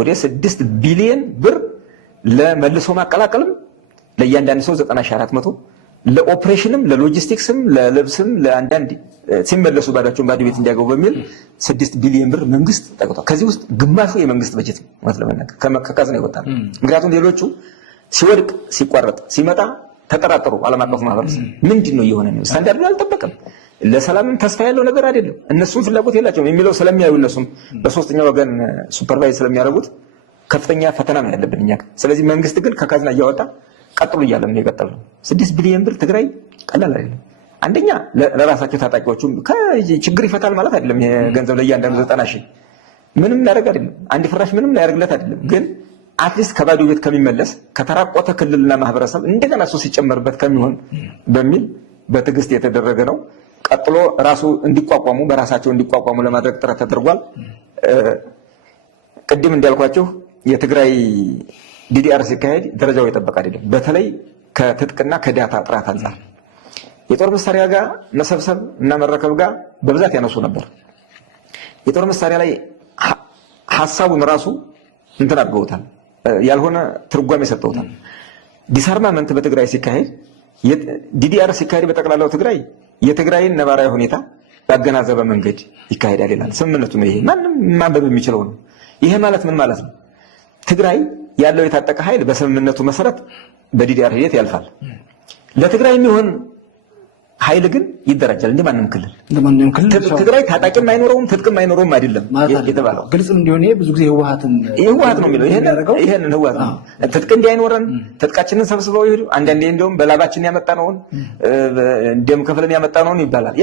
ወደ 6 ቢሊዮን ብር ለመልሶ ማቀላቀልም ለእያንዳንዱ ሰው 9400 ለኦፕሬሽንም ለሎጂስቲክስም ለልብስም ለአንዳንድ ሲመለሱ ባዳቸውን ባዶ ቤት እንዲያገቡ በሚል 6 ቢሊዮን ብር መንግስት ጠቅቷል። ከዚህ ውስጥ ግማሹ የመንግስት በጀት ነው ማለት ለመናገር ከካዝና ይወጣል። ምክንያቱም ሌሎቹ ሲወድቅ ሲቋረጥ ሲመጣ ተጠራጠሩ። ዓለም አቀፉ ማህበረሰብ ምንድነው እየሆነ ነው? ስታንዳርዱ አልጠበቀም፣ ለሰላምም ተስፋ ያለው ነገር አይደለም፣ እነሱም ፍላጎት የላቸውም የሚለው ስለሚያዩ እነሱም በሶስተኛ ወገን ሱፐርቫይዝ ስለሚያደርጉት ከፍተኛ ፈተና ነው ያለብን እኛ። ስለዚህ መንግስት ግን ከካዝና እያወጣ ቀጥሉ እያለ ነው የቀጠለው። 6 ቢሊዮን ብር ትግራይ ቀላል አይደለም። አንደኛ ለራሳቸው ታጣቂዎቹም ችግር ይፈታል ማለት አይደለም። የገንዘብ ለእያንዳንዱ 90 ሺህ ምንም ሊያደርግ አይደለም፣ አንድ ፍራሽ ምንም ሊያደርግለት አይደለም። ግን አትሊስት ከባዶ ቤት ከሚመለስ ከተራቆተ ክልልና ማህበረሰብ እንደገና እሱ ሲጨመርበት ከሚሆን በሚል በትዕግስት የተደረገ ነው። ቀጥሎ ራሱ እንዲቋቋሙ በራሳቸው እንዲቋቋሙ ለማድረግ ጥረት ተደርጓል። ቅድም እንዳልኳችሁ የትግራይ ዲዲአር ሲካሄድ ደረጃው የጠበቀ አይደለም። በተለይ ከትጥቅና ከዳታ ጥራት አንጻር የጦር መሳሪያ ጋር መሰብሰብ እና መረከብ ጋር በብዛት ያነሱ ነበር። የጦር መሳሪያ ላይ ሐሳቡን ራሱ እንትን አድርገውታል፣ ያልሆነ ትርጓሜ ሰጥተውታል። ዲስአርማመንት በትግራይ ሲካሄድ ዲዲአር ሲካሄድ በጠቅላላው ትግራይ የትግራይን ነባራዊ ሁኔታ ባገናዘበ መንገድ ይካሄዳል ይላል ስምምነቱ ነው። ይሄ ማንም ማንበብ የሚችለው ነው። ይሄ ማለት ምን ማለት ነው? ትግራይ ያለው የታጠቀ ኃይል በስምምነቱ መሰረት በዲዲአር ሂደት ያልፋል። ለትግራይ የሚሆን ኃይል ግን ይደራጃል እንደማንም ክልል። ትግራይ ታጣቂም አይኖረውም ትጥቅም አይኖረውም አይደለም የተባለው። ግልጽ እንዲሆን ብዙ ጊዜ ህወሓት ነው የሚለው። ይሄንን ህወሓት ነው ትጥቅ እንዲያይኖረን ትጥቃችንን ሰብስበው ይሄዱ። አንዳንዴ እንደውም በላባችን ያመጣነውን ደም ከፍለን ያመጣነውን ይባላል።